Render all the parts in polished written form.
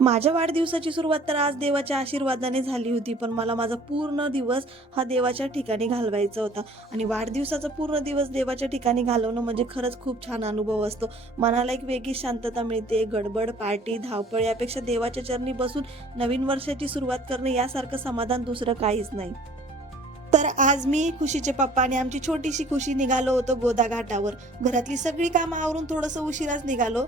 माझ्या वाढदिवसाची सुरुवात तर आज देवाच्या आशीर्वादाने झाली होती, पण मला माझा पूर्ण दिवस हा देवाच्या ठिकाणी घालवायचा होता. आणि वाढदिवसाचा पूर्ण दिवस देवाच्या ठिकाणी घालवणं म्हणजे खरंच खूप छान अनुभव असतो. मनाला एक वेगळी शांतता मिळते. गडबड, पार्टी, धावपळ यापेक्षा देवाच्या चरणी बसून नवीन वर्षाची सुरुवात करणं यासारखं समाधान दुसरं काहीच नाही. तर आज मी, खुशीचे पप्पा आणि आमची छोटीशी खुशी निघालो होतो गोदा घाटावर. घरातली सगळी कामं आवरून थोडंसं उशिराच निघालो.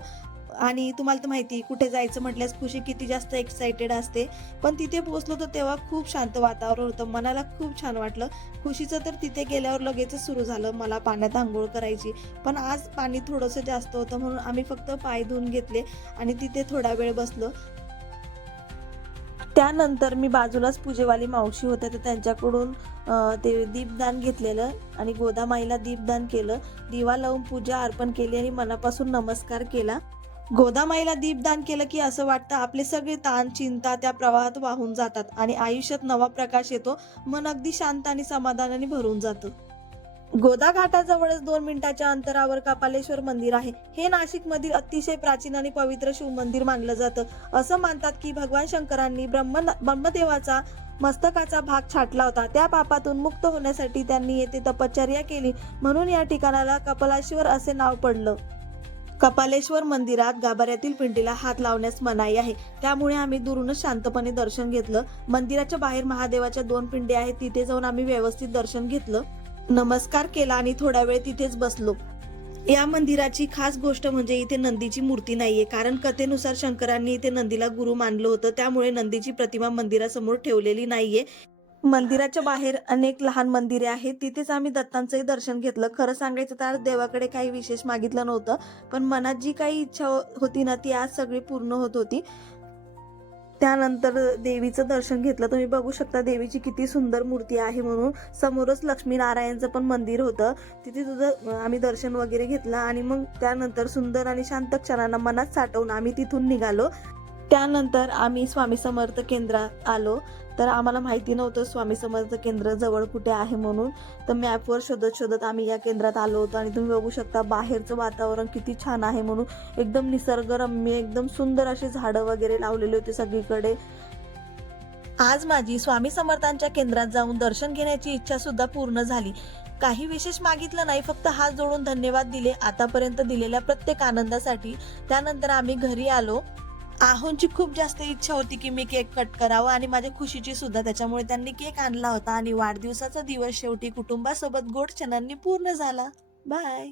आणि तुम्हाला तर माहिती कुठे जायचं म्हटल्यास खुशी किती जास्त एक्साइटेड असते. पण तिथे पोहोचलो तर तेव्हा खूप शांत वातावरण होतं. मनाला खूप छान वाटलं. खुशीचं तर तिथे गेल्यावर लगेचच सुरू झालं मला पाण्यात अंघोळ करायची. पण आज पाणी थोडंसं जास्त होतं म्हणून आम्ही फक्त पाय धुवून घेतले आणि तिथे थोडा वेळ बसलो. त्यानंतर मी बाजूलाच पूजेवाली मावशी होत्या तर त्यांच्याकडून ते दीपदान घेतलेलं आणि गोदामाईला दीपदान केलं. दिवा लावून पूजा अर्पण केली आणि मनापासून नमस्कार केला. गोदामाईला दीपदान केलं की असं वाटतं आपले सगळे ताण चिंता त्या प्रवाहात वाहून जातात आणि आयुष्यात नवा प्रकाश येतो. मन अगदी शांत आणि समाधानाने भरून जातं. गोदा घाटाजवळच 2 मिनिटाच्या अंतरावर कपालेश्वर मंदिर आहे. हे नाशिकमधील अतिशय प्राचीन आणि पवित्र शिव मंदिर मानलं जातं. असं मानतात की भगवान शंकरांनी ब्रह्मदेवाचा मस्तकाचा भाग छाटला होता. त्या पापातून मुक्त होण्यासाठी त्यांनी येथे तपश्चर्या केली, म्हणून या ठिकाणाला कपालेश्वर असे नाव पडलं. कपालेश्वर मंदिरात गाभाऱ्यातील पिंडीला हात लावण्यास मनाई आहे, त्यामुळे आम्ही दुरूनच शांतपणे दर्शन घेतलं. मंदिराच्या बाहेर महादेवाच्या 2 पिंडी आहेत, तिथे जाऊन आम्ही व्यवस्थित दर्शन घेतलं, नमस्कार केला आणि थोडा वेळ तिथेच बसलो. या मंदिराची खास गोष्ट म्हणजे इथे नंदीची मूर्ती नाहीये, कारण कथेनुसार शंकरांनी इथे नंदीला गुरु मानलं होतं, त्यामुळे नंदीची प्रतिमा मंदिरासमोर ठेवलेली नाहीये. मंदिराच्या बाहेर अनेक लहान मंदिरे आहेत, तिथेच आम्ही दत्तांचंही दर्शन घेतलं. खरं सांगायचं तर देवाकडे काही विशेष मागितलं नव्हतं, पण मनात जी काही इच्छा होती ना ती आज सगळी पूर्ण होत होती. त्यानंतर देवीचं दर्शन घेतलं. तुम्ही बघू शकता देवीची किती सुंदर मूर्ती आहे म्हणून. समोरच लक्ष्मीनारायणचं पण मंदिर होतं, तिथे तुझं आम्ही दर्शन वगैरे घेतलं आणि मग त्यानंतर सुंदर आणि शांत क्षणांना मनात साठवून आम्ही तिथून निघालो. त्यानंतर आम्ही स्वामी समर्थ केंद्रात आलो. तर आम्हाला माहिती नव्हतं स्वामी समर्थ केंद्र जवळ कुठे आहे म्हणून. तर मॅपवर शोधत शोधत आम्ही या केंद्रात आलो होतो आणि तुम्ही बघू शकता बाहेरचं वातावरण किती छान आहे म्हणून. एकदम निसर्गरम्य, एकदम सुंदर अशी झाडं वगैरे लावलेली होती सगळीकडे. आज माझी स्वामी समर्थांच्या केंद्रात जाऊन दर्शन घेण्याची इच्छा सुद्धा पूर्ण झाली. काही विशेष मागितलं नाही, फक्त हात जोडून धन्यवाद दिले आतापर्यंत दिलेल्या प्रत्येक आनंदासाठी. त्यानंतर आम्ही घरी आलो. आहोंची खूप जास्त इच्छा होती की मी केक कट करावा आणि माझ्या खुशीची सुद्धा, त्याच्यामुळे त्यांनी केक आणला होता आणि वाढदिवसाचा दिवस शेवटी कुटुंबासोबत गोड क्षणांनी पूर्ण झाला. बाय.